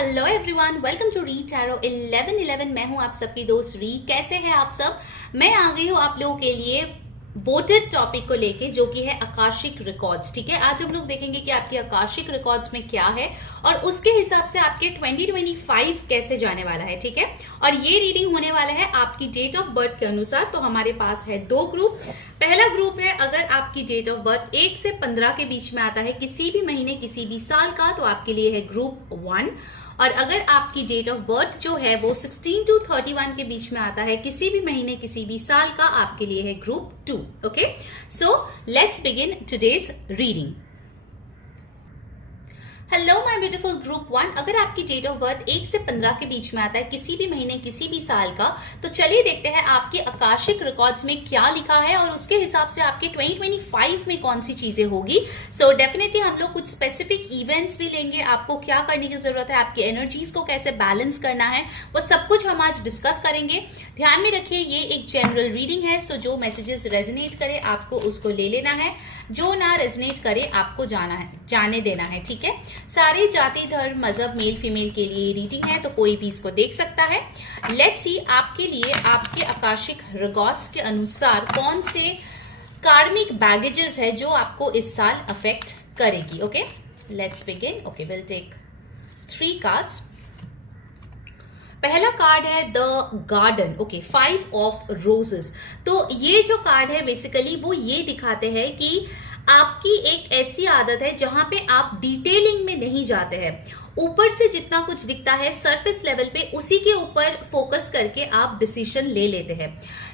Hello everyone, welcome to read tarot 1111। मैं हूं आप सबकी दोस्त री। कैसे हैं आप सब? मैं आ गई हूं आप लोगों के लिए वोटेड टॉपिक को लेके, जो कि है आकाशिक रिकॉर्ड्स। ठीक है, आज हम लोग देखेंगे कि आपके आकाशिक रिकॉर्ड्स में क्या है और उसके हिसाब से आपके 2025 कैसे जाने वाला है। ठीक है, और ये रीडिंग होने वाला है आपकी डेट ऑफ बर्थ के अनुसार। तो हमारे पास है दो ग्रुप। पहला ग्रुप है, अगर आपकी डेट ऑफ बर्थ 1 से 15 के बीच में आता है, किसी भी महीने किसी भी साल का, तो आपके लिए है ग्रुप 1। और अगर आपकी डेट ऑफ बर्थ जो है वो 16 to 31 के बीच में आता है, किसी भी महीने किसी भी साल का, आपके लिए है group 2। Okay, so let's begin today's reading. Hello my beautiful group 1। अगर आपकी डेट ऑफ बर्थ 1 से 15 के बीच में आता है, किसी भी महीने किसी भी साल का, तो चलिए देखते हैं आपके आकाशिक रिकॉर्ड्स में क्या लिखा है और उसके हिसाब से आपके 2025 में कौन सी चीजें होगी। सो डेफिनेटली हम लोग कुछ स्पेसिफिक इवेंट्स भी लेंगे, आपको क्या करने की जरूरत है, आपकी एनर्जीज को कैसे बैलेंस करना है, वो सब कुछ हम आज डिस्कस करेंगे। ध्यान में रखिए, ये एक जनरल रीडिंग है, सो जो मैसेजेस रेजोनेट करे आपको उसको ले लेना है, जो ना रेजोनेट करे आपको जाने देना है। ठीक है, सारे जाति धर्म मजहब मेल फीमेल के लिए रीडिंग है, तो कोई भी इसको देख सकता है। लेट्स सी आपके लिए आपके आकाशिक रिकॉर्ड्स के अनुसार कौन से कार्मिक बैगेजेस है जो आपको इस साल अफेक्ट करेगी। Okay, let's begin. Okay, will take 3 cards. पहला कार्ड है the garden. Okay, 5 of roses. तो ये जो कार्ड है बेसिकली वो ये दिखाते हैं कि आपकी एक ऐसी आदत है जहां पे आप डिटेलिंग में नहीं जाते हैं। ऊपर से जितना कुछ दिखता है सरफेस लेवल पे, उसी के ऊपर फोकस करके आप डिसीजन ले लेते हैं।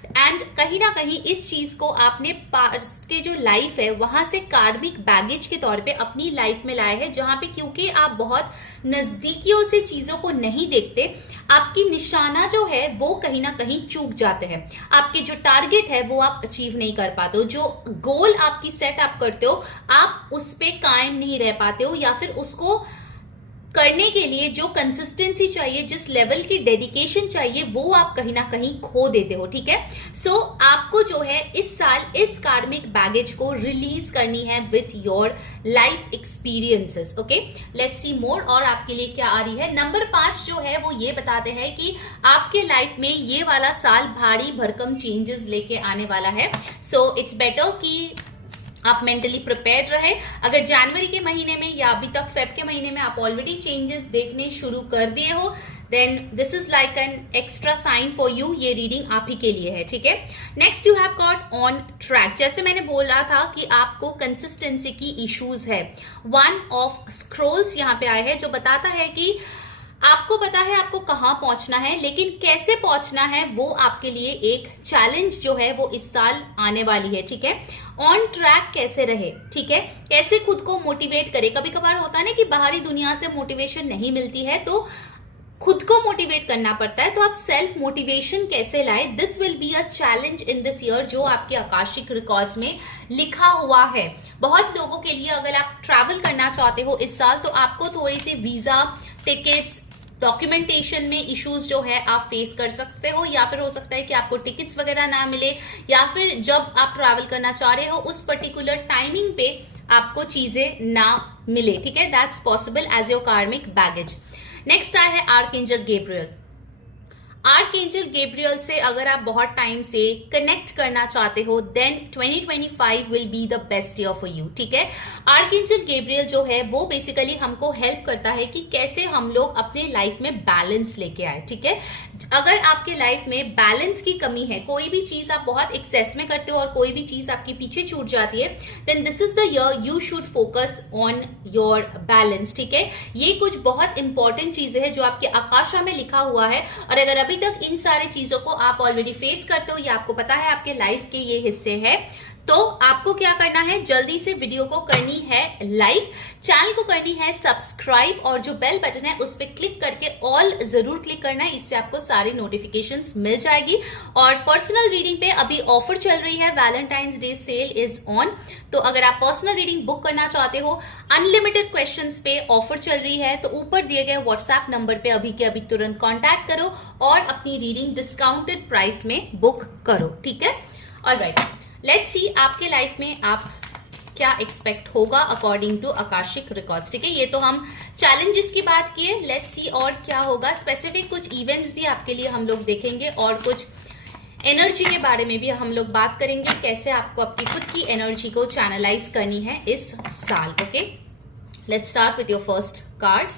एंड कहीं ना कहीं इस चीज को आपने पास्ट के जो लाइफ है वहां से कार्मिक बैगेज के तौर पे अपनी लाइफ में लाए हैं, जहां पे क्योंकि आप बहुत नजदीकियों से चीजों को नहीं देखते, आपकी निशाना जो है वो कहीं ना कहीं चूक जाते हैं। आपके जो टारगेट है वो आप अचीव नहीं कर पाते हो, जो गोल आपकी सेट आप करते हो आप उस पे कायम नहीं रह पाते हो, या फिर उसको करने के लिए जो कंसिस्टेंसी चाहिए, जिस लेवल की डेडिकेशन चाहिए, वो आप कहीं ना कहीं खो देते हो। ठीक है, सो आपको जो है इस साल इस कार्मिक बैगेज को रिलीज करनी है with your life experiences. Okay, let's see more. और आपके लिए क्या आ रही है? नंबर 5 जो है वो ये बताते हैं कि आपके लाइफ में ये वाला साल भारी भरकम चेंजेस लेके आने वाला है। सो इट्स बेटर कि आप मेंटली प्रिपेयर्ड रहे। अगर जनवरी के महीने में या अभी तक फेब के महीने में आप ऑलरेडी चेंजेस देखने शुरू कर दिए हो, then this is like an extra sign for you. ये रीडिंग आप ही के लिए है। ठीक है, next you have got on track. जैसे मैंने बोला था कि आपको कंसिस्टेंसी की इश्यूज है। 1 ऑफ स्क्रोल्स यहाँ पे आए हैं, जो बताता है कि आपको पता है आपको कहाँ पहुंचना है, लेकिन कैसे पहुंचना है वो आपके लिए एक चैलेंज जो है वो इस साल आने वाली है। ठीक है, ऑन ट्रैक कैसे रहे, ठीक है, कैसे खुद को मोटिवेट करे। कभी कभार होता है ना कि बाहरी दुनिया से मोटिवेशन नहीं मिलती है, तो खुद को मोटिवेट करना पड़ता है। तो आप सेल्फ मोटिवेशन कैसे लाए, this will be a challenge in this year, जो आपके आकाशिक रिकॉर्ड्स में लिखा हुआ है। बहुत लोगों के लिए अगर आप ट्रैवल करना चाहते हो इस साल, तो आपको थोड़ी सी वीजा, टिकट्स, डॉक्यूमेंटेशन में इश्यूज जो है आप फेस कर सकते हो, या फिर हो सकता है कि आपको टिकट्स वगैरह ना मिले, या फिर जब आप ट्रैवल करना चाह रहे हो उस पर्टिकुलर टाइमिंग पे आपको चीजें ना मिले। ठीक है, that's possible as your karmic baggage. Next आया है आर्कएंजल गैब्रियल। आर्कएंजल गैब्रियल से अगर आप बहुत टाइम से कनेक्ट करना चाहते हो, then 2025 will be the best year for you. ठीक है, आर्कएंजल गैब्रियल जो है वो बेसिकली हमको हेल्प करता है कि कैसे हम लोग अपने लाइफ में बैलेंस लेके आए। ठीक है, अगर आपके लाइफ में बैलेंस की कमी है, कोई भी चीज आप बहुत एक्सेस में करते हो और कोई भी चीज आपके पीछे छूट जाती है, then this is the year you should focus on your balance. ठीक है, ये कुछ बहुत इंपॉर्टेंट चीजें हैं जो आपके आकाशा में लिखा हुआ है, और अगर अभी तक इन सारी चीजों को आप ऑलरेडी फेस करते हो या आपको पता है आपके लाइफ के ये हिस्से हैं, तो आपको क्या करना है, जल्दी से वीडियो को करनी है लाइक, चैनल को करनी है सब्सक्राइब, और जो बेल बटन है उस पर क्लिक करके ऑल जरूर क्लिक करना है, इससे आपको सारी नोटिफिकेशंस मिल जाएगी। और पर्सनल रीडिंग पे अभी ऑफर चल रही है, Valentine's day sale is on. तो अगर आप पर्सनल रीडिंग बुक करना चाहते हो, अनलिमिटेड क्वेश्चंस पे ऑफर चल रही है, तो ऊपर दिए गए व्हाट्सएप नंबर पे अभी के अभी तुरंत कॉन्टैक्ट करो और अपनी रीडिंग डिस्काउंटेड प्राइस में बुक करो। ठीक है, ऑलराइट, लेट्स सी आपके लाइफ में आप क्या एक्सपेक्ट होगा अकॉर्डिंग टू आकाशिक रिकॉर्ड्स। ठीक है, ये तो हम चैलेंजेस की बात किए, लेट्स सी और क्या होगा। स्पेसिफिक कुछ इवेंट्स भी आपके लिए हम लोग देखेंगे और कुछ एनर्जी के बारे में भी हम लोग बात करेंगे, कैसे आपको आपकी खुद की एनर्जी को चैनलाइज करनी है इस साल। Okay, let's start with your first card.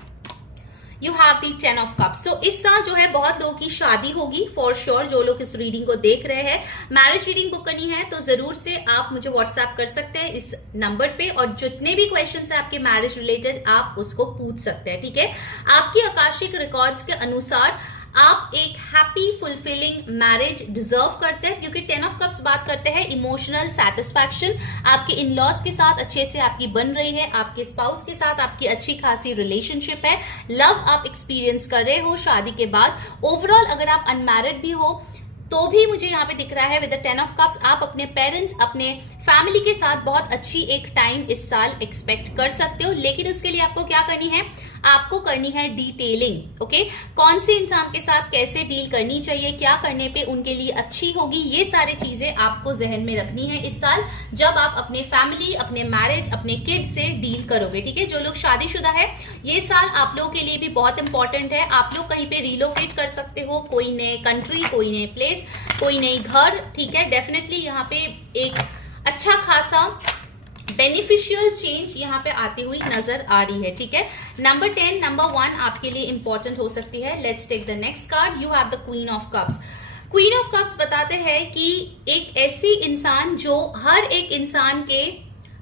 You have the 10 of cups. So इस साल जो है बहुत लोगों की शादी होगी फॉर श्योर। जो लोग इस रीडिंग को देख रहे हैं, मैरिज रीडिंग बुक करनी है तो जरूर से आप मुझे व्हाट्सएप कर सकते हैं इस नंबर पे, और जितने भी क्वेश्चंस है आपके मैरिज रिलेटेड आप उसको पूछ सकते हैं। ठीक है, आपकी आकाशिक रिकॉर्ड्स के अनुसार आप एक हैप्पी फुलफिलिंग मैरिज डिजर्व करते हैं, क्योंकि 10 ऑफ कप्स बात करते हैं इमोशनल सेटिस्फैक्शन। आपके इन लॉज के साथ अच्छे से आपकी बन रही है, आपके स्पाउस के साथ आपकी अच्छी खासी रिलेशनशिप है, लव आप एक्सपीरियंस कर रहे हो शादी के बाद। ओवरऑल अगर आप अनमैरिड भी हो तो भी मुझे यहाँ पे दिख रहा है विद द 10 ऑफ कप्स आप अपने पेरेंट्स, अपने फैमिली के साथ बहुत अच्छी एक टाइम इस साल एक्सपेक्ट कर सकते हो। लेकिन उसके लिए आपको क्या करनी है, आपको करनी है डिटेलिंग। ओके, कौन से इंसान के साथ कैसे डील करनी चाहिए, क्या करने पे उनके लिए अच्छी होगी, ये सारी चीजें आपको जहन में रखनी है इस साल जब आप अपने फैमिली, अपने मैरिज, अपने किड से डील करोगे। ठीक है, जो लोग शादीशुदा है ये साल आप लोगों के लिए भी बहुत इंपॉर्टेंट है। आप लोग कहीं पे रिलोकेट कर सकते हो, कोई नए कंट्री, कोई नए प्लेस, कोई नई घर। ठीक है, डेफिनेटली यहाँ पे एक अच्छा खासा बेनिफिशियल चेंज यहाँ पे आती हुई नजर आ रही है। ठीक है, नंबर 10, नंबर 1 आपके लिए इंपॉर्टेंट हो सकती है। Let's take the next card. You have the queen of cups. Queen of cups बताते हैं कि एक ऐसी इंसान जो हर एक इंसान के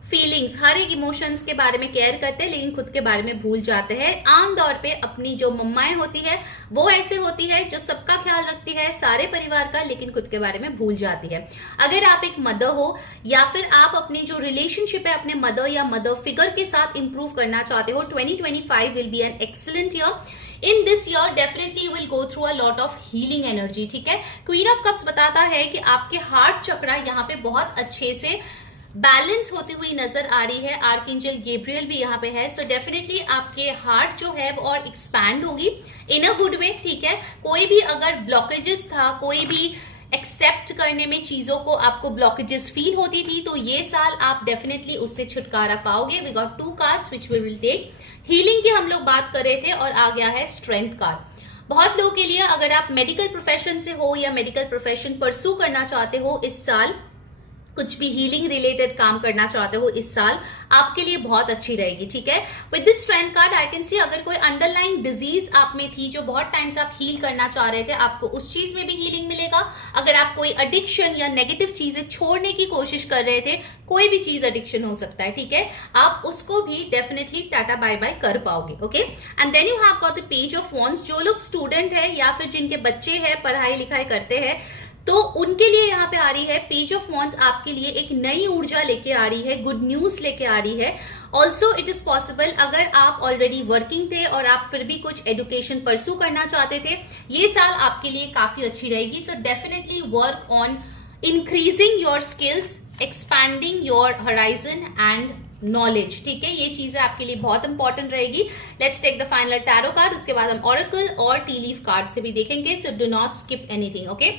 फीलिंग्स, हर एक इमोशंस के बारे में केयर करते हैं लेकिन खुद के बारे में भूल जाते हैं। आमतौर पे अपनी जो मम्माएं होती है वो ऐसे होती है जो सबका ख्याल रखती है, सारे परिवार का, लेकिन खुद के बारे में भूल जाती है। अगर आप एक मदर हो या फिर आप अपनी जो रिलेशनशिप है अपने मदर या मदर फिगर के साथ इंप्रूव करना चाहते हो, 2025 will B an excellent year. In this year definitely you will go through a lot of healing energy. ठीक है, क्वीन ऑफ कप्स बताता है कि आपके हार्ट चक्रा यहाँ पे बहुत अच्छे से बैलेंस होती हुई नजर आ रही है। आर्कएंजल गैब्रियल भी यहाँ पे है, सो डेफिनेटली आपके हार्ट जो है वो और एक्सपैंड होगी इन अ गुड वे। ठीक है, कोई भी अगर ब्लॉकेजेस था, कोई भी एक्सेप्ट करने में चीजों को आपको ब्लॉकेजेस फील होती थी, तो ये साल आप डेफिनेटली उससे छुटकारा पाओगे। We got 2 cards which we will take. Healing की हम लोग बात कर रहे थे और आ गया है स्ट्रेंथ कार्ड। बहुत लोगों के लिए अगर आप मेडिकल प्रोफेशन से हो या मेडिकल प्रोफेशन परस्यू करना चाहते हो इस साल, कुछ भी हीलिंग रिलेटेड काम करना चाहते हो इस साल, आपके लिए बहुत अच्छी रहेगी। ठीक है, with this strength card I can see अगर कोई अंडरलाइन डिजीज आप में थी जो बहुत टाइम से आप हील करना चाह रहे थे, आपको उस चीज में भी हीलिंग मिलेगा। अगर आप कोई एडिक्शन या नेगेटिव चीजें छोड़ने की कोशिश कर रहे थे, कोई भी चीज एडिक्शन हो सकता है, ठीक है, आप उसको भी डेफिनेटली टाटा बाय बाय कर पाओगे। Okay, and then you have got the page of wands. जो लोग स्टूडेंट है या फिर जिनके बच्चे हैं, पढ़ाई लिखाई करते हैं, तो उनके लिए यहाँ पे आ रही है पेज ऑफ वॉन्ड्स आपके लिए एक नई ऊर्जा लेके आ रही है, गुड न्यूज लेके आ रही है। ऑल्सो इट इज पॉसिबल अगर आप ऑलरेडी वर्किंग थे और आप फिर भी कुछ एजुकेशन परस्यू करना चाहते थे, ये साल आपके लिए काफी अच्छी रहेगी। So definitely work on increasing your skills, expanding your horizon and knowledge. ठीक है, ये चीजें आपके लिए बहुत इंपॉर्टेंट रहेगी। Let's take the final tarot card, उसके बाद हम ऑरेकल और टी लीफ कार्ड से भी देखेंगे। So do not skip anything. Okay,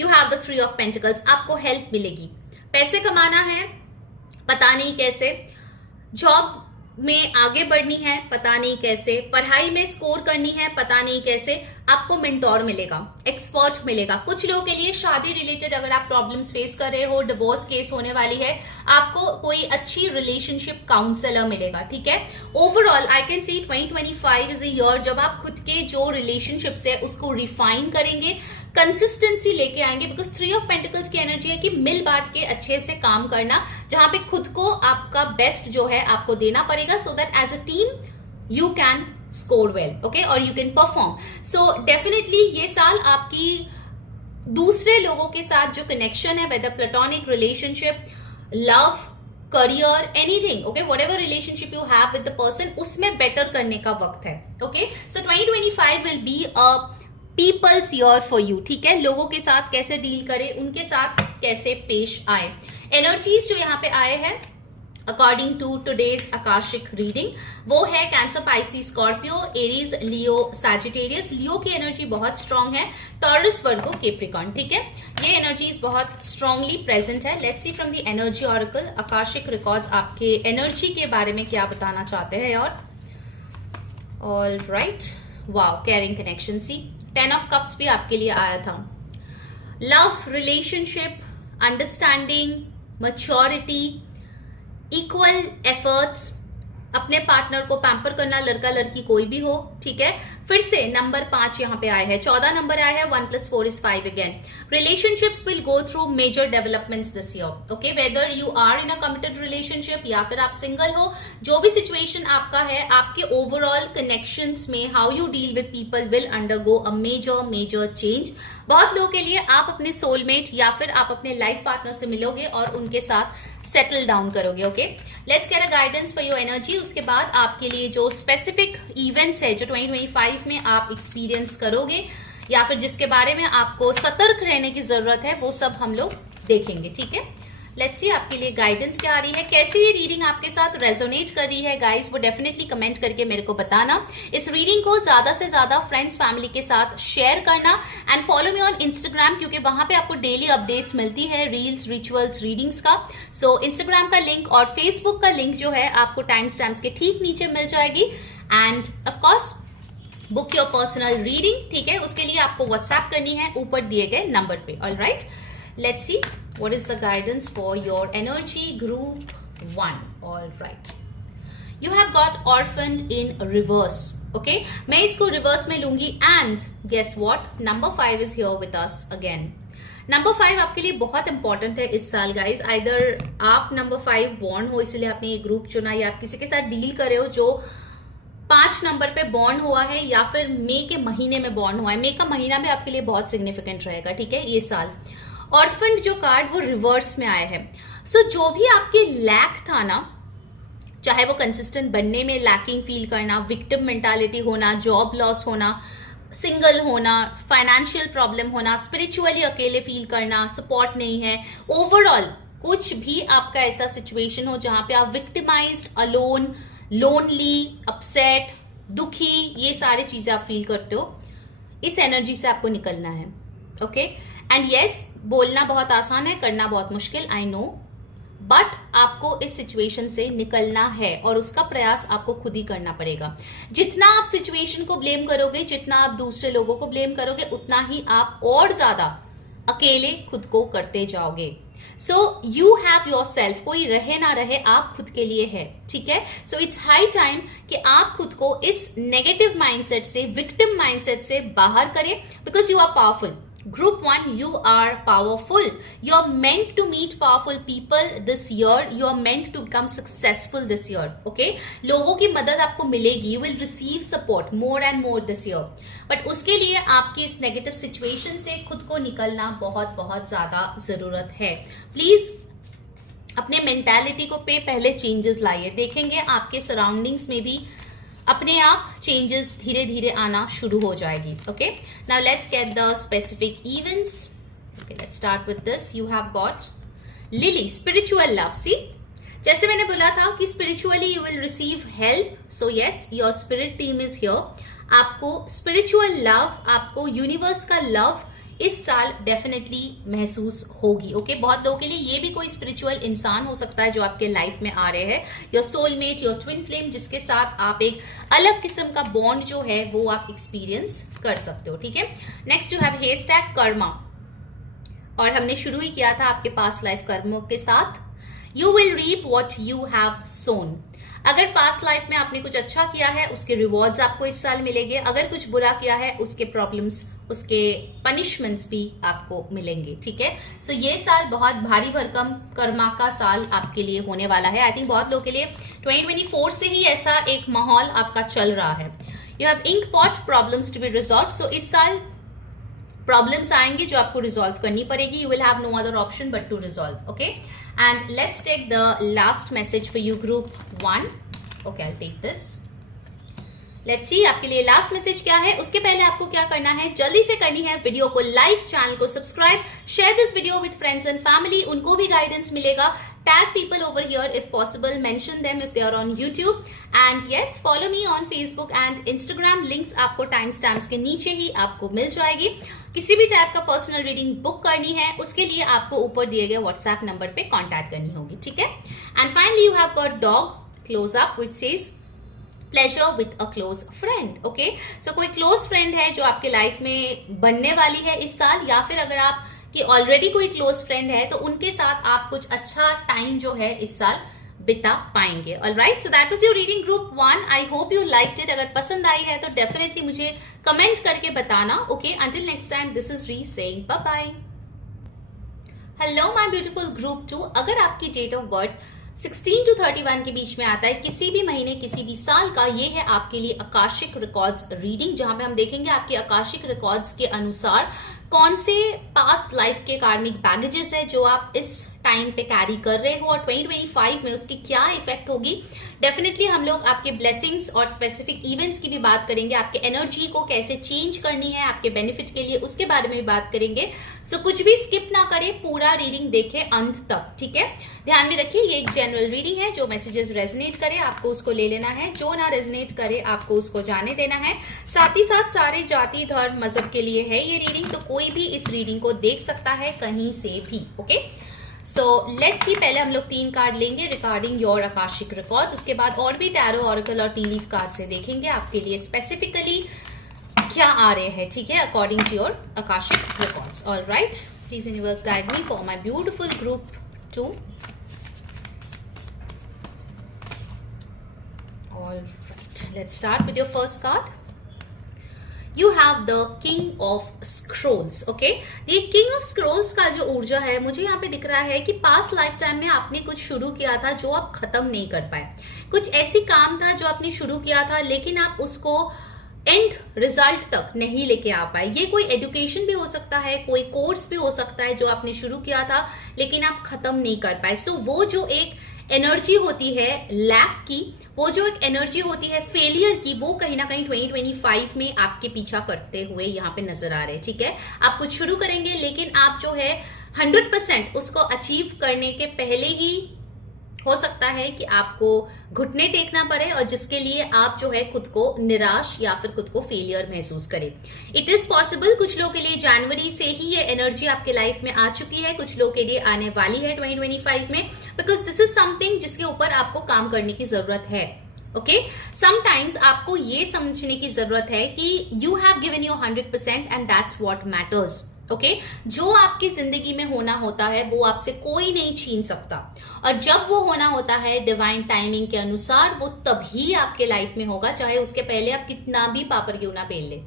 you have the 3 of pentacles. आपको हेल्प मिलेगी, पैसे कमाना है, पता नहीं कैसे, जॉब में आगे बढ़नी है, पता नहीं कैसे, पढ़ाई में स्कोर करनी है, पता नहीं कैसे, आपको मेंटोर मिलेगा, एक्सपर्ट मिलेगा। कुछ लोगों के लिए शादी रिलेटेड अगर आप प्रॉब्लम्स फेस कर रहे हो, डिवोर्स केस होने वाली है, आपको कोई अच्छी रिलेशनशिप काउंसलर मिलेगा। ठीक है, overall I can see 2025 is a year जब आप खुद के जो रिलेशनशिप्स है उसको रिफाइन करेंगे, कंसिस्टेंसी लेके आएंगे। बिकॉज 3 ऑफ पेंटिकल्स की एनर्जी है कि मिल बांट के अच्छे से काम करना, जहां पे खुद को आपका बेस्ट जो है आपको देना पड़ेगा, so that as a team you can score well, okay, और you can perform. So definitely ये साल आपकी दूसरे लोगों के साथ जो कनेक्शन है, whether platonic relationship, love, career, anything, okay, whatever relationship you have with the person, उसमें बेटर करने का वक्त है। Okay, so 2025 will be a people's year for you. ठीक है, लोगों के साथ कैसे डील करें, उनके साथ कैसे पेश आए। एनर्जीज जो यहाँ पे आए हैं, according to today's akashic reading, वो है Cancer, Pisces, Scorpio, Aries, Leo, Sagittarius. Leo की एनर्जी बहुत स्ट्रांग है, टॉरस, वर्गो, कैप्रिकॉर्न, ठीक है, ये एनर्जीज बहुत स्ट्रांगली प्रेजेंट है। Let's see from the energy oracle, akashic records आपके एनर्जी के बारे में क्या बताना चाहते हैं। और all right, wow, caring connection, see 10 of cups भी आपके लिए आया था। Love, relationship, understanding, maturity, equal efforts, अपने पार्टनर को पैम्पर करना, लड़का लड़की कोई भी हो, ठीक है। फिर से नंबर 5 यहाँ पे आया है, 14 नंबर आया है, 1 + 4 = 5 again. Relationships will go through major developments this year, okay, whether you are in a committed relationship या फिर आप सिंगल हो, जो भी सिचुएशन आपका है, आपके ओवरऑल कनेक्शंस में how you deal with people will undergo a major change. बहुत लोगों के लिए आप अपने सोलमेट या फिर आप अपने लाइफ पार्टनर से मिलोगे और उनके साथ सेटल डाउन करोगे, okay. Let's get a guidance for your energy. उसके बाद आपके लिए जो स्पेसिफिक इवेंट्स है जो 2025 में आप एक्सपीरियंस करोगे या फिर जिसके बारे में आपको सतर्क रहने की जरूरत है, वो सब हम लोग देखेंगे, ठीक है। लेट्स सी आपके लिए गाइडेंस क्या आ रही है, कैसे ये रीडिंग आपके साथ रेजोनेट कर रही है गाइस, वो डेफिनेटली कमेंट करके मेरे को बताना। इस रीडिंग को ज्यादा से ज्यादा फ्रेंड्स फैमिली के साथ शेयर करना and follow me on Instagram, क्योंकि वहां पे आपको डेली अपडेट्स मिलती है रील्स, रिचुअल्स, रीडिंग्स का। सो इंस्टाग्राम का लिंक और फेसबुक का लिंक जो है आपको टाइम स्टैम्प्स के ठीक नीचे मिल जाएगी। And of course book your personal reading, ठीक है, उसके लिए आपको व्हाट्सएप करनी है ऊपर दिए गए नंबर पे। Alright, let's see what is the guidance for your energy group 1. All right, you have got orphaned in reverse, okay, मैं इसको रिवर्स में लूंगी and guess what, number 5 is here with us again. Number 5 आपके लिए बहुत important है इस साल गाइज। आइदर आप नंबर 5 बॉर्न हो इसलिए आपने ये ग्रुप चुना, या आप किसी के साथ डील कर रहे हो जो 5 नंबर पे बॉर्न हुआ है, या फिर मई के महीने में बॉर्न हुआ है। मई का महीना भी आपके लिए बहुत सिग्निफिकेंट रहेगा, ठीक है, ये साल। ऑर्फन्ड जो कार्ड वो रिवर्स में आया है। सो जो भी आपके लैक था ना, चाहे वो कंसिस्टेंट बनने में लैकिंग फील करना, विक्टिम मेंटालिटी होना, जॉब लॉस होना, सिंगल होना, फाइनेंशियल प्रॉब्लम होना, स्पिरिचुअली अकेले फील करना, सपोर्ट नहीं है, ओवरऑल कुछ भी आपका ऐसा सिचुएशन हो जहां पे आप विक्टिमाइज्ड, अलोन, लोनली, अपसेट, दुखी, ये सारी चीजें आप फील करते हो, इस एनर्जी से आपको निकलना है, ओके। एंड यस, बोलना बहुत आसान है, करना बहुत मुश्किल, आई नो, बट आपको इस सिचुएशन से निकलना है और उसका प्रयास आपको खुद ही करना पड़ेगा। जितना आप सिचुएशन को ब्लेम करोगे, जितना आप दूसरे लोगों को ब्लेम करोगे, उतना ही आप और ज्यादा अकेले खुद को करते जाओगे। So you have your self, कोई रहे ना रहे आप खुद के लिए है, ठीक है। सो इट्स हाई टाइम कि आप खुद को इस नेगेटिव माइंडसेट से, विक्टिम माइंडसेट से बाहर करें, because you are powerful. Group 1, you are powerful. You're meant to meet powerful people this year. You're meant to become successful this year. Okay? लोगों की मदद आपको मिलेगी. You will receive support more and more this year. But उसके लिए आपकी इस negative situation से खुद को निकलना बहुत बहुत ज़्यादा ज़रूरत है. Please अपने मेंटालिटी को पे पहले चेंजेस लाइए. देखेंगे आपके सराउंडिंग्स में भी अपने आप चेंजेस धीरे धीरे आना शुरू हो जाएगी. Okay, now let's get the specific events. Okay, let's start with this. You have got lily, spiritual love. See, जैसे मैंने बोला था कि spiritually you will receive help. So yes, your spirit team is here. आपको spiritual love, आपको universe का love इस साल डेफिनेटली महसूस होगी. ओके, बहुत लोगों के लिए ये भी कोई स्पिरिचुअल इंसान हो सकता है जो आपके लाइफ में आ रहे हैं. Your soulmate, your twin flame, जिसके साथ आप एक अलग किस्म का बॉन्ड जो है वो आप एक्सपीरियंस कर सकते हो. ठीक है, नेक्स्ट यू हैव हेयरस्टैक कर्मा, और हमने शुरू ही किया था आपके पास्ट लाइफ कर्मों के साथ. You will reap what you have sown. अगर पास्ट लाइफ में आपने कुछ अच्छा किया है उसके रिवॉर्ड्स आपको इस साल मिलेंगे. अगर कुछ बुरा किया है उसके प्रॉब्लम्स, उसके पनिशमेंट्स भी आपको मिलेंगे. ठीक है, सो ये साल बहुत भारी भरकम कर्मा का साल आपके लिए होने वाला है. आई थिंक बहुत लोगों के लिए 2024 से ही ऐसा एक माहौल आपका चल रहा है. You have ink pot problems to be resolve. So इस साल प्रॉब्लम्स आएंगे जो आपको रिजॉल्व करनी पड़ेगी. You will have no other option but to resolve. Okay, and let's take the last message for you group 1. Okay, I take this. Let's see आपके लिए last message क्या है. उसके पहले आपको क्या करना है, जल्दी से करनी है वीडियो को लाइक, चैनल को subscribe, share this video with friends and family. उनको भी गाइडेंस मिलेगा. Tag people over here if possible, mention them if they are on YouTube, and yes, follow me on Facebook and Instagram. Links आपको time stamps के नीचे ही आपको मिल जाएगी. किसी भी टाइप का पर्सनल रीडिंग बुक करनी है उसके लिए आपको ऊपर दिए गए व्हाट्सएप नंबर पे कांटेक्ट करनी होगी, ठीक है. And finally you have got dog close up which says pleasure with a close friend. Okay, so कोई क्लोज फ्रेंड है जो आपके लाइफ में बनने वाली है इस साल, या फिर अगर आप कि ऑलरेडी कोई क्लोज फ्रेंड है तो उनके साथ आप कुछ अच्छा टाइम जो है इस साल बिता पाएंगे. Alright, so that was your reading group 1. I hope you liked it. अगर पसंद आई है तो डेफिनेटली मुझे कमेंट करके बताना. Okay, until next time, this is री saying bye bye. Hello my beautiful group 2. अगर आपकी डेट ऑफ बर्थ 16 to 31 के बीच में आता है, किसी भी महीने किसी भी साल का, ये है आपके लिए आकाशिक रिकॉर्ड्स रीडिंग, जहां पे हम देखेंगे आपके आकाशिक रिकॉर्ड्स के अनुसार कौन से पास्ट लाइफ के कार्मिक बैगेजेस है जो आप इस टाइम पे कैरी कर रहे हो और 2025 में उसकी क्या इफेक्ट होगी. डेफिनेटली हम लोग आपके ब्लेसिंग्स और स्पेसिफिक इवेंट्स की भी बात करेंगे, आपके एनर्जी को कैसे चेंज करनी है आपके बेनिफिट के लिए, उसके बारे में भी बात करेंगे. सो कुछ भी स्किप ना करें, पूरा रीडिंग देखें अंत तक, ठीक है. ध्यान में रखिए ये एक जनरल रीडिंग है. जो मैसेजेस रेजोनेट करे आपको उसको ले लेना है, जो ना रेजोनेट करे आपको उसको जाने देना है. साथ ही साथ सारे जाति धर्म मजहब के लिए है ये रीडिंग, तो कोई भी इस रीडिंग को देख सकता है कहीं से भी. Okay, so let's see. पहले हम लोग 3 कार्ड लेंगे रिगार्डिंग योर आकाशिक रिकॉर्ड्स, उसके बाद और भी टैरो, ऑरेकल और टी लीफ कार्ड से देखेंगे आपके लिए स्पेसिफिकली क्या आ रहे हैं, ठीक है, according to your akashic records. Alright, please universe guide me for my beautiful group 2. Alright, let's start with your first card. You have the King of Scrolls. Okay, ये King of Scrolls का जो ऊर्जा है मुझे यहाँ पे दिख रहा है कि पास्ट लाइफ टाइम में आपने कुछ शुरू किया था जो आप खत्म नहीं कर पाए. कुछ ऐसी काम था जो आपने शुरू किया था लेकिन आप उसको एंड रिजल्ट तक नहीं लेके आ पाए. ये कोई एजुकेशन भी हो सकता है, कोई कोर्स भी हो सकता है जो आपने शुरू किया था लेकिन आप खत्म नहीं कर पाए. सो वो जो एक एनर्जी होती है लैक की, वो जो एक एनर्जी होती है फेलियर की, वो कहीं ना कहीं 2025 में आपके पीछा करते हुए यहाँ पे नजर आ रहे हैं, ठीक है. आप कुछ शुरू करेंगे लेकिन आप जो है 100% उसको अचीव करने के पहले ही हो सकता है कि आपको घुटने टेकना पड़े और जिसके लिए आप जो है खुद को निराश या फिर खुद को फेलियर महसूस करें. It is possible. कुछ लोगों के लिए जनवरी से ही ये एनर्जी आपके लाइफ में आ चुकी है, कुछ लोगों के लिए आने वाली है 2025 में, बिकॉज दिस इज समथिंग जिसके ऊपर आपको काम करने की जरूरत है. ओके, समटाइम्स आपको ये समझने की जरूरत है कि you have given your 100% and that's what matters. Okay, जो आपकी जिंदगी में होना होता है वो आपसे कोई नहीं छीन सकता, और जब वो होना होता है डिवाइन टाइमिंग के अनुसार वो तभी आपके लाइफ में होगा, चाहे उसके पहले आप कितना भी पापर क्यों ना पेल ले.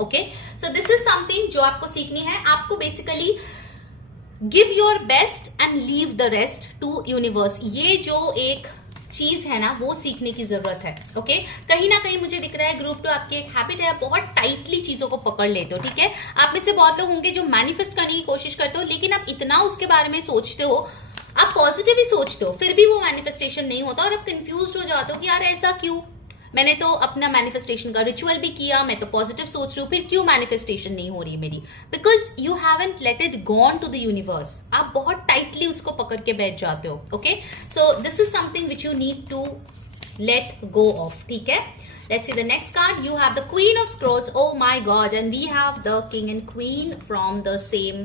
Okay, so this is something जो आपको सीखनी है. आपको basically give your best and leave the rest to universe. ये जो एक चीज है ना वो सीखने की जरूरत है. ओके, कहीं ना कहीं मुझे दिख रहा है ग्रुप 2 आपकी एक हैबिट है, आप बहुत टाइटली चीजों को पकड़ लेते हो, ठीक है. आप में से बहुत लोग होंगे जो मैनिफेस्ट करने की कोशिश करते हो लेकिन आप इतना उसके बारे में सोचते हो, आप पॉजिटिव ही सोचते हो, फिर भी वो मैनिफेस्टेशन नहीं होता और आप कंफ्यूज हो जाते हो कि यार ऐसा क्यों, मैंने तो अपना मैनिफेस्टेशन का रिचुअल भी किया, मैं तो पॉजिटिव सोच रही हूँ, फिर क्यों मैनिफेस्टेशन नहीं हो रही मेरी. Because you haven't let it gone to the universe. आप बहुत टाइटली उसको पकड़ के बैठ जाते हो. Okay, so this is something which you need to let go off, ठीक है. Let's see the next card. You have the Queen of Scrolls. Oh my God. And we have the King and Queen from the same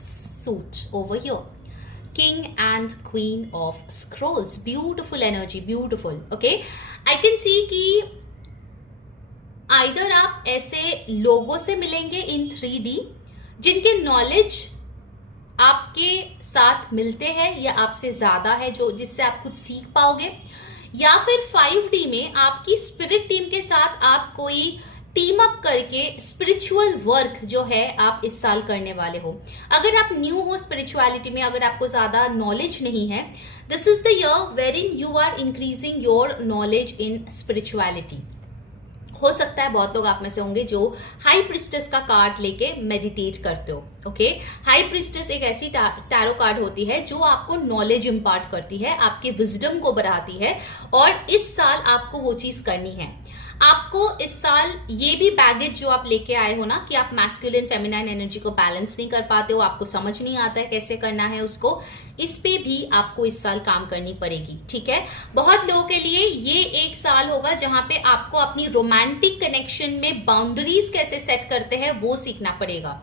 suit over here. King and Queen of Scrolls. Beautiful energy. Beautiful. Okay. I can see कि either आप ऐसे लोगों से मिलेंगे in 3D जिनके knowledge आपके साथ मिलते हैं या आपसे ज्यादा है, जो जिससे आप कुछ सीख पाओगे, या फिर 5D में आपकी स्पिरिट टीम के साथ आप कोई टीम अप करके स्पिरिचुअल वर्क जो है आप इस साल करने वाले हो. अगर आप न्यू हो स्पिरिचुअलिटी में, अगर आपको ज्यादा नॉलेज नहीं है, this is the year wherein you are increasing your knowledge in spirituality. हो सकता है बहुत लोग आप में से होंगे जो हाई प्रिस्टेस का कार्ड लेके मेडिटेट करते हो. ओके, हाई प्रिस्टेस एक ऐसी टैरो कार्ड होती है जो आपको नॉलेज इंपार्ट करती है, आपके विजडम को बढ़ाती है, और इस साल आपको वो चीज करनी है. आपको इस साल ये भी बैगेज जो आप लेके आए हो ना कि आप मैस्कुलिन फेमिनाइन एनर्जी को बैलेंस नहीं कर पाते हो, आपको समझ नहीं आता है कैसे करना है उसको, इस पे भी आपको इस साल काम करनी पड़ेगी, ठीक है। बहुत लोगों के लिए ये एक साल होगा जहां पे आपको अपनी रोमांटिक कनेक्शन में बाउंड्रीज कैसे सेट करते हैं वो सीखना पड़ेगा।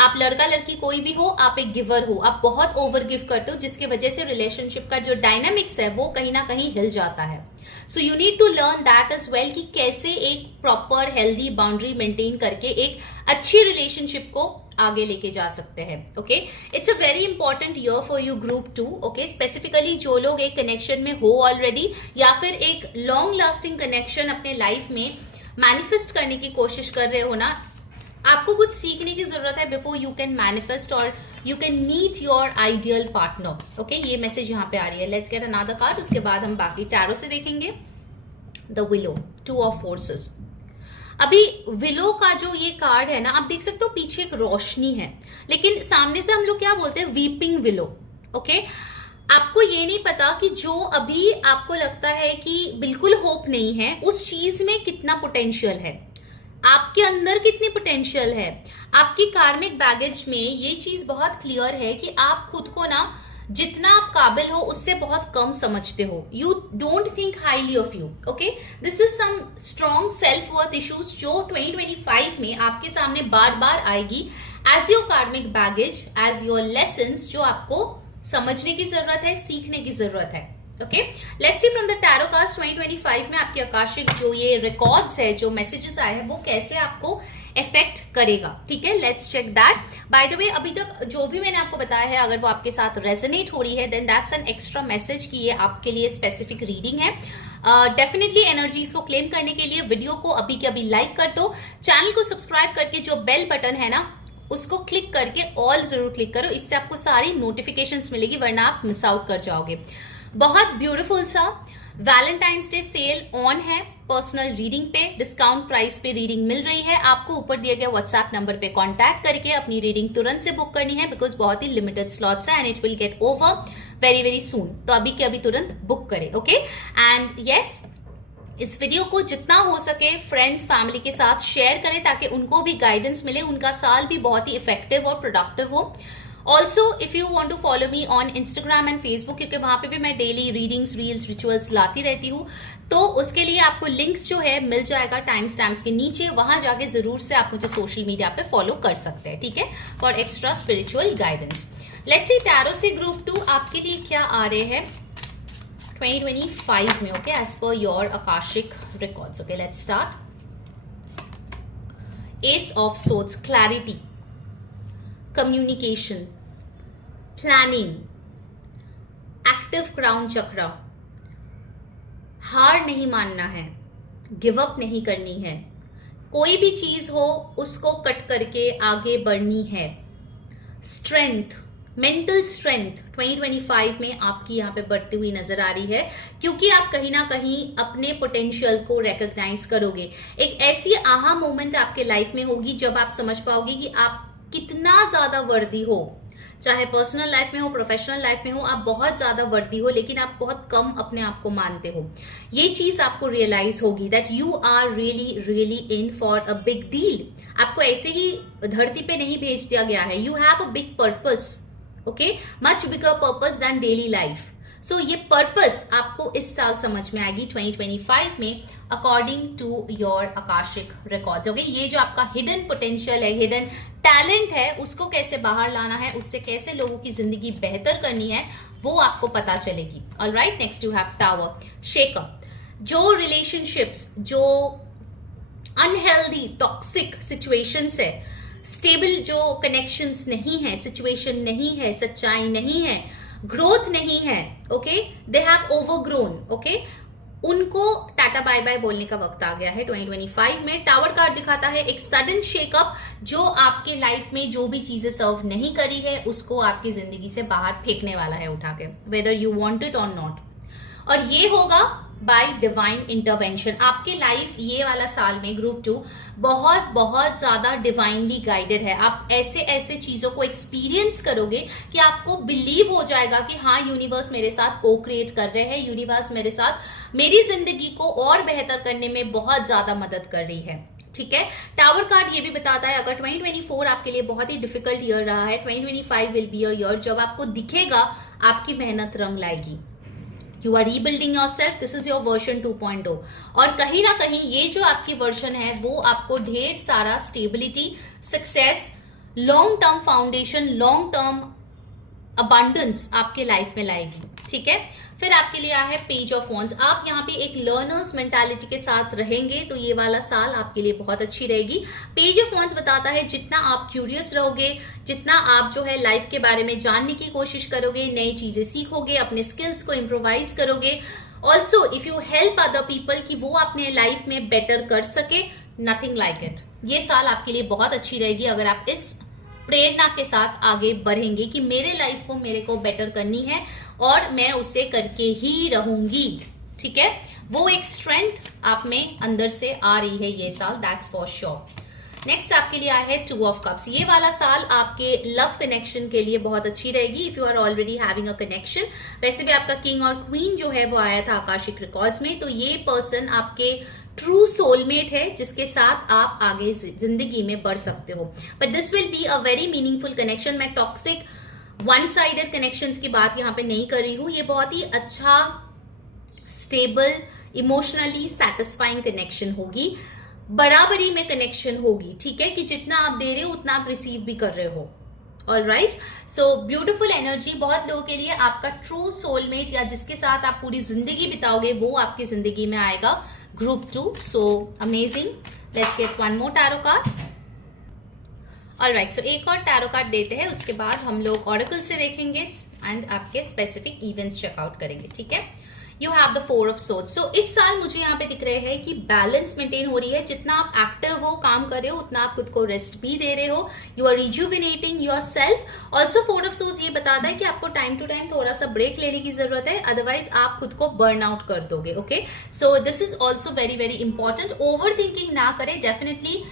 आप लड़का लड़की कोई भी हो, आप एक गिवर हो, आप बहुत ओवर गिव करते हो, जिसकी वजह से रिलेशनशिप का जो डायनामिक्स है वो कहीं ना कहीं हिल जाता है। So you need to learn that as well कि कैसे एक प्रॉपर हेल्दी बाउंड्री मेंटेन करके एक अच्छी रिलेशनशिप को आगे लेके जा सकते हैं। Okay, it's a very important year for you group 2। Okay, specifically जो लोग एक कनेक्शन में हो ऑलरेडी या फिर एक लॉन्ग लास्टिंग कनेक्शन अपने लाइफ में मैनिफेस्ट करने की कोशिश कर रहे हो ना, आपको कुछ सीखने की जरूरत है बिफोर यू कैन मैनिफेस्ट और you can meet your ideal partner. Okay, ये मैसेज यहाँ पे आ रही है। लेट्स गेट अनदर कार्ड, उसके बाद हम बाकी टैरो से देखेंगे। The willow, 2 of forces. अभी विलो का जो ये कार्ड है ना, आप देख सकते हो पीछे एक रोशनी है, लेकिन सामने से हम लोग क्या बोलते हैं, वीपिंग विलो। ओके, आपको ये नहीं पता कि जो अभी आपको लगता है कि बिल्कुल होप नहीं है, उस चीज में कितना पोटेंशियल है, आपके अंदर कितनी पोटेंशियल है। आपकी कार्मिक बैगेज में ये चीज बहुत क्लियर है कि आप खुद को ना जितना आप काबिल हो उससे बहुत कम समझते हो। You don't think highly of you. Okay, this is some strong self worth issues जो 2025 में आपके सामने बार बार आएगी as your karmic baggage, as your lessons जो आपको समझने की जरूरत है, सीखने की जरूरत है। Okay, let's see from the tarot cards 2025 में आपके आकाशिक जो ये रिकॉर्ड्स है, जो मैसेजेस आए हैं, वो कैसे आपको इफेक्ट करेगा। ठीक है, let's check that. By the way, अभी तक जो भी मैंने आपको बताया है, अगर वो आपके साथ रेजोनेट हो रही है then that's an extra message कि ये आपके लिए स्पेसिफिक रीडिंग है। डेफिनेटली एनर्जीज को क्लेम करने के लिए वीडियो को अभी के अभी लाइक कर दो, चैनल को सब्सक्राइब करके जो बेल बटन है ना उसको क्लिक करके ऑल जरूर क्लिक करो, इससे आपको सारी नोटिफिकेशंस मिलेगी, वरना आप मिस आउट कर जाओगे। बहुत ब्यूटीफुल सा वैलेंटाइंस डे सेल ऑन है, पर्सनल रीडिंग पे डिस्काउंट प्राइस पे रीडिंग मिल रही है। आपको ऊपर दिए गए व्हाट्सएप नंबर पे कांटेक्ट करके अपनी रीडिंग तुरंत से बुक करनी है, बिकॉज बहुत ही लिमिटेड स्लॉट्स है and it will get over very very soon. तो अभी के अभी तुरंत बुक करें। ओके, एंड यस, इस वीडियो को जितना हो सके फ्रेंड्स फैमिली के साथ शेयर करें ताकि उनको भी गाइडेंस मिले, उनका साल भी बहुत ही इफेक्टिव और प्रोडक्टिव हो। Also if you want to follow me on Instagram and Facebook, क्योंकि वहां पे भी मैं डेली रीडिंग्स, रील्स, रिचुअल्स लाती रहती हूँ, तो उसके लिए आपको लिंक्स जो है मिल जाएगा टाइम स्टैम्प्स के नीचे, वहां जाके जरूर से आप मुझे सोशल मीडिया पे फॉलो कर सकते हैं। ठीक है, for extra spiritual guidance. Let's see tarot से ग्रुप 2 आपके लिए क्या आ रहे हैं 2025 में। Okay, as per your akashic records. Okay, let's start. Ace of swords, clarity, communication, planning, active crown chakra, हार नहीं मानना है, गिव अप नहीं करनी है, कोई भी चीज हो उसको कट करके आगे बढ़नी है, स्ट्रेंथ, मेंटल स्ट्रेंथ 2025 में आपकी यहाँ पे बढ़ती हुई नजर आ रही है, क्योंकि आप कहीं ना कहीं अपने पोटेंशियल को रिकॉग्नाइज करोगे। एक ऐसी आहा मोमेंट आपके लाइफ में होगी जब आप समझ पाओगे कि आप कितना ज्यादा वर्दी हो, चाहे पर्सनल लाइफ में हो, प्रोफेशनल लाइफ में हो, आप बहुत ज्यादा वर्दी हो, लेकिन आप बहुत कम अपने आप को मानते हो। ये चीज आपको रियलाइज होगी that you are really really in for a big deal. आपको ऐसे ही धरती पे नहीं भेज दिया गया है, you have a big purpose. Okay, much bigger purpose than daily life. So ये पर्पस आपको इस साल समझ में आएगी 2025 में, according to your akashic records. Okay, ये जो आपका हिडन पोटेंशियल है, हिडन टैलेंट है, उसको कैसे बाहर लाना है, उससे कैसे लोगों की जिंदगी बेहतर करनी है, वो आपको पता चलेगी। Alright, next you have tower, shake up. जो रिलेशनशिप्स, जो अनहेल्दी टॉक्सिक सिचुएशंस है, स्टेबल जो कनेक्शंस नहीं है, सिचुएशन नहीं है, सच्चाई नहीं है, ग्रोथ नहीं है, okay, they have overgrown, okay, उनको टाटा बाय बाय बोलने का वक्त आ गया है 2025 में। टावर कार्ड दिखाता है एक सडन शेकअप, जो आपके लाइफ में जो भी चीजें सर्व नहीं करी है उसको आपकी जिंदगी से बाहर फेंकने वाला है उठा के, वेदर यू वांट इट और नॉट। और ये होगा बाय डिवाइन इंटरवेंशन। आपके लाइफ ये वाला साल में ग्रुप 2 बहुत बहुत ज्यादा डिवाइनली गाइडेड है। आप ऐसे ऐसे चीजों को एक्सपीरियंस करोगे कि आपको बिलीव हो जाएगा कि हाँ, यूनिवर्स मेरे साथ को क्रिएट कर रहे हैं, यूनिवर्स मेरे साथ मेरी जिंदगी को और बेहतर करने में बहुत ज्यादा मदद कर रही है। ठीक है, टावर कार्ड ये भी बताता है अगर 2024 आपके लिए बहुत ही डिफिकल्ट ईयर रहा है, 2025 विल बी अ ईयर जब आपको दिखेगा आपकी मेहनत रंग लाएगी। You are rebuilding your self, this is your version 2.0। और कहीं ना कहीं ये जो आपकी वर्जन है वो आपको ढेर सारा stability, success, long term foundation, long term abundance आपके लाइफ में लाएगी। ठीक है, फिर आपके लिए आया है पेज ऑफ वॉन्ड्स। आप यहाँ पे एक लर्नर्स मेंटालिटी के साथ रहेंगे तो ये वाला साल आपके लिए बहुत अच्छी रहेगी। पेज ऑफ वॉन्ड्स बताता है जितना आप क्यूरियस रहोगे, जितना आप जो है लाइफ के बारे में जानने की कोशिश करोगे, नई चीजें सीखोगे, अपने स्किल्स को इम्प्रोवाइज करोगे, also if you help other people कि वो अपने लाइफ में बेटर कर सके, नथिंग लाइक इट। ये साल आपके लिए बहुत अच्छी रहेगी अगर आप इस प्रेरणा के साथ आगे बढ़ेंगे कि मेरे लाइफ को मेरे को बेटर करनी है और मैं उसे करके ही रहूंगी। ठीक है, वो एक स्ट्रेंथ आप में अंदर से आ रही है ये साल, दैट्स फॉर श्योर। नेक्स्ट आपके लिए आया है 2 ऑफ कप्स। ये वाला साल आपके लव कनेक्शन के लिए बहुत अच्छी रहेगी if you are already having a connection. वैसे भी आपका किंग और क्वीन जो है वो आया था आकाशिक रिकॉर्ड्स में, तो ये पर्सन आपके ट्रू सोलमेट है जिसके साथ आप आगे जिंदगी में बढ़ सकते हो। But this will be a very meaningful connection. मैं टॉक्सिक वन साइडेड कनेक्शंस की बात यहाँ पे नहीं कर रही हूँ। ये बहुत ही अच्छा, स्टेबल, इमोशनली सेटिस्फाइंग कनेक्शन होगी, बराबरी में कनेक्शन होगी। ठीक है, कि जितना आप दे रहे हो उतना आप रिसीव भी कर रहे हो। All right, so beautiful energy. बहुत लोगों के लिए आपका ट्रू सोलमेट या जिसके साथ आप पूरी जिंदगी बिताओगे वो आपकी जिंदगी में आएगा, group 2। So amazing, let's get one more tarot card. Alright, so एक और टैरो कार्ड देते हैं, उसके बाद हम लोग ऑरेकल से देखेंगे एंड आपके स्पेसिफिक इवेंट्स चेकआउट करेंगे। ठीक है, you have the 4 of swords. So इस साल मुझे यहाँ पे दिख रहे हैं कि बैलेंस मेंटेन हो रही है। जितना आप एक्टिव हो, काम कर रहे हो, उतना आप खुद को रेस्ट भी दे रहे हो। You are rejuvenating your self. Also 4 of swords ये बताता है कि आपको टाइम टू टाइम थोड़ा सा ब्रेक लेने की जरूरत है, अदरवाइज आप खुद को बर्न आउट कर दोगे। Okay, so this is also very very important. Over thinking ना करें। डेफिनेटली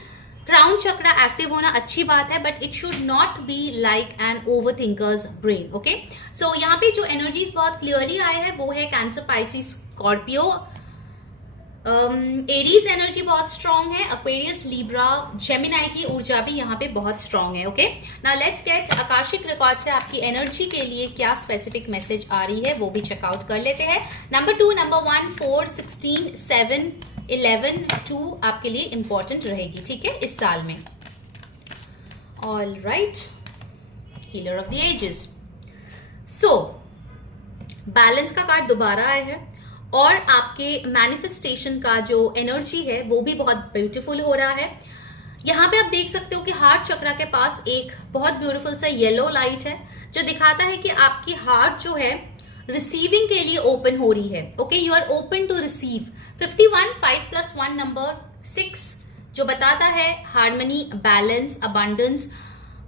क्राउन चक्रा एक्टिव होना अच्छी बात है, but it should not be like an over thinker's brain. Okay, so यहाँ पे जो एनर्जीज बहुत क्लियरली आए हैं वो है Cancer, Pisces, Scorpio, Aries energy बहुत स्ट्रांग है, एक्वेरियस, लिब्रा, जेमिनाई की ऊर्जा भी यहाँ पे बहुत स्ट्रांग है। Okay, now let's gate Akashic record से आपकी एनर्जी के लिए क्या स्पेसिफिक मैसेज आ रही है वो भी चेकआउट कर लेते हैं। नंबर 2, नंबर 1, 4, 16, 7, 11, 2 आपके लिए इंपॉर्टेंट रहेगी। ठीक है, इस साल में। All right, healer of the ages. So balance का कार्ड दोबारा आया है और आपके मैनिफेस्टेशन का जो एनर्जी है वो भी बहुत ब्यूटीफुल हो रहा है। यहाँ पे आप देख सकते हो कि हार्ट चक्रा के पास एक बहुत ब्यूटीफुल सा येलो लाइट है जो दिखाता है कि आपकी हार्ट जो है रिसीविंग के लिए ओपन हो रही है। Okay, you are open to receive. 51, 5 + 1 number 6 जो बताता है हार्मनी, बैलेंस, अबंडेंस।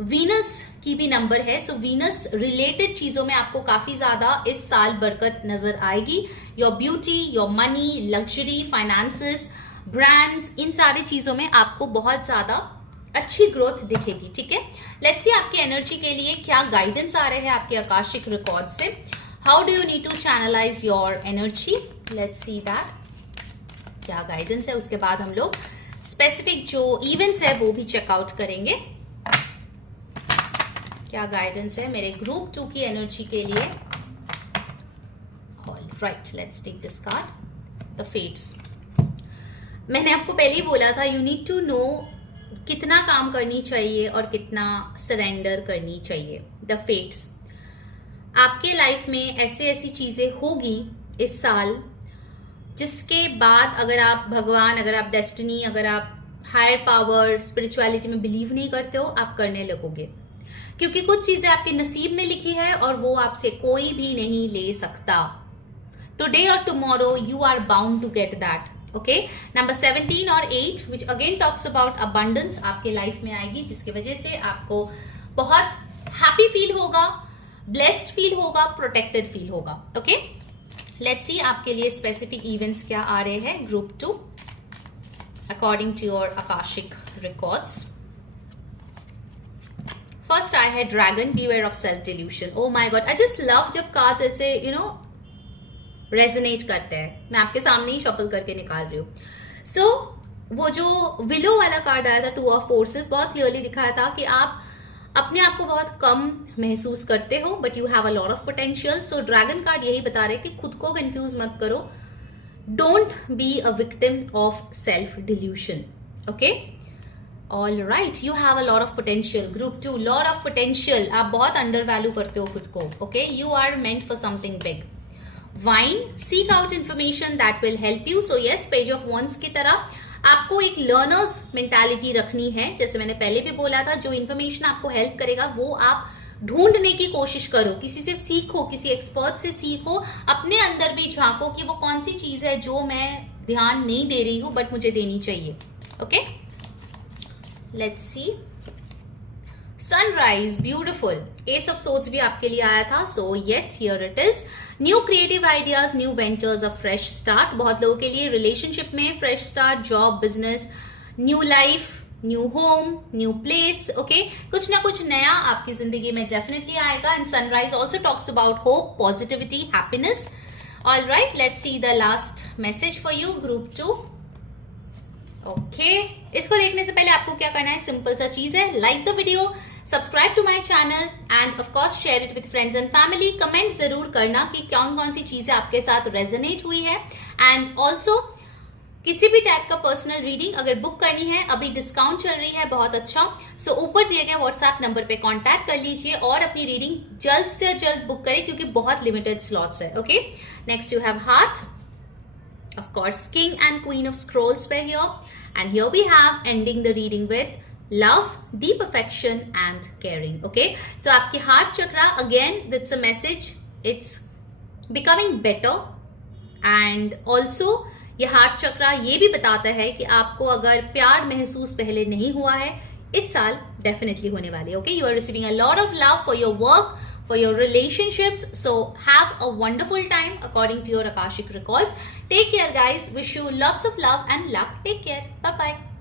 वीनस की भी नंबर है, सो वीनस रिलेटेड चीजों में आपको काफी ज्यादा इस साल बरकत नजर आएगी। Your beauty, your money, luxury, finances, brands, इन सारी चीजों में आपको बहुत ज्यादा अच्छी ग्रोथ दिखेगी। ठीक है, लेट्स सी आपकी एनर्जी के लिए क्या गाइडेंस आ रहे हैं आपके आकाशिक रिकॉर्ड से। How do you need to channelise your energy, let's see that क्या गाइडेंस है। उसके बाद हम लोग स्पेसिफिक जो इवेंट्स है वो भी चेकआउट करेंगे। क्या गाइडेंस है मेरे ग्रुप 2 की एनर्जी के लिए। All right, let's take this card, the fates. मैंने आपको पहले ही बोला था, यू नीड टू नो कितना काम करनी चाहिए और कितना सरेंडर करनी चाहिए। द फेट्स, आपके लाइफ में ऐसे ऐसी चीजें होगी इस साल जिसके बाद अगर आप भगवान, अगर आप डेस्टिनी, अगर आप हायर पावर, स्पिरिचुअलिटी में बिलीव नहीं करते हो, आप करने लगोगे, क्योंकि कुछ चीजें आपके नसीब में लिखी है और वो आपसे कोई भी नहीं ले सकता। टुडे और tomorrow you are bound to get that. Okay, number 17 और 8 which again talks about abundance आपके लाइफ में आएगी, जिसकी वजह से आपको बहुत हैप्पी फील होगा, ब्लेस्ड फील होगा, प्रोटेक्टेड फील होगा। ओके, लेट्स सी आपके लिए स्पेसिफिक इवेंट्स क्या आ रहे हैं group 2 according to your akashic records. First I है dragon, beware of self delusion. Oh my god, I just love जब कार्ड्स ऐसे रेजोनेट करते हैं। मैं आपके सामने ही शफल करके निकाल रही हूँ। सो वो जो विलो वाला कार्ड आया था, 2 ऑफ फोर्सेस, बहुत क्लियरली दिखाया था कि आप अपने आप को बहुत कम महसूस करते हो, but you have a lot of potential. So dragon card यही बता रहे हैं कि खुद को कंफ्यूज मत करो. Don't be a victim of self delusion. Okay, all right, you have a lot of potential. Group 2, lot of potential. आप बहुत अंडर वैल्यू करते हो खुद को. Okay, you are meant for something big. Wine, seek out information that will help you. So yes, page of wands की तरह आपको एक लर्नर्स मेंटालिटी रखनी है. जैसे मैंने पहले भी बोला था, जो इन्फॉर्मेशन आपको हेल्प करेगा वो आप ढूंढने की कोशिश करो. किसी से सीखो, किसी एक्सपर्ट से सीखो. अपने अंदर भी झांको कि वो कौन सी चीज है जो मैं ध्यान नहीं दे रही हूं बट मुझे देनी चाहिए. Okay, let's C. Sunrise, beautiful. S of swords भी आपके लिए आया था. So yes, here it is. New creative ideas, new ventures, a fresh start. बहुत लोगों के लिए रिलेशनशिप में fresh start, job, business, new life, new home, new place. Okay, कुछ ना कुछ नया आपकी जिंदगी में डेफिनेटली आएगा. And sunrise also talks about hope, positivity, happiness. All right, let's see the last message for you, group 2. Okay, इसको देखने से पहले आपको क्या करना है, सिंपल सा चीज है. Like the video, subscribe to my channel and of course share it with friends and family. Comment जरूर करना कि कौन कौन सी चीजें आपके साथ रेजोनेट हुई है. एंड ऑल्सो किसी भी टाइप का पर्सनल रीडिंग अगर बुक करनी है, अभी डिस्काउंट चल रही है बहुत अच्छा. सो ऊपर दिए गए व्हाट्सएप नंबर पे कांटेक्ट कर लीजिए और अपनी रीडिंग जल्द से जल्द बुक करें क्योंकि बहुत लिमिटेड स्लॉट्स है. Okay, next you have heart. Of course, King and Queen of Scrolls were here. And here we have ending the reading with love, deep affection and caring. Okay, so आपके heart chakra, again that's a message. It's becoming better. And also ये heart chakra ये भी बताता है कि आपको अगर प्यार महसूस पहले नहीं हुआ है, इस साल definitely होने वाली है. Okay, you are receiving a lot of love for your work, for your relationships. So have a wonderful time according to your Akashic records. Take care guys. Wish you lots of love and luck. Take care. Bye bye.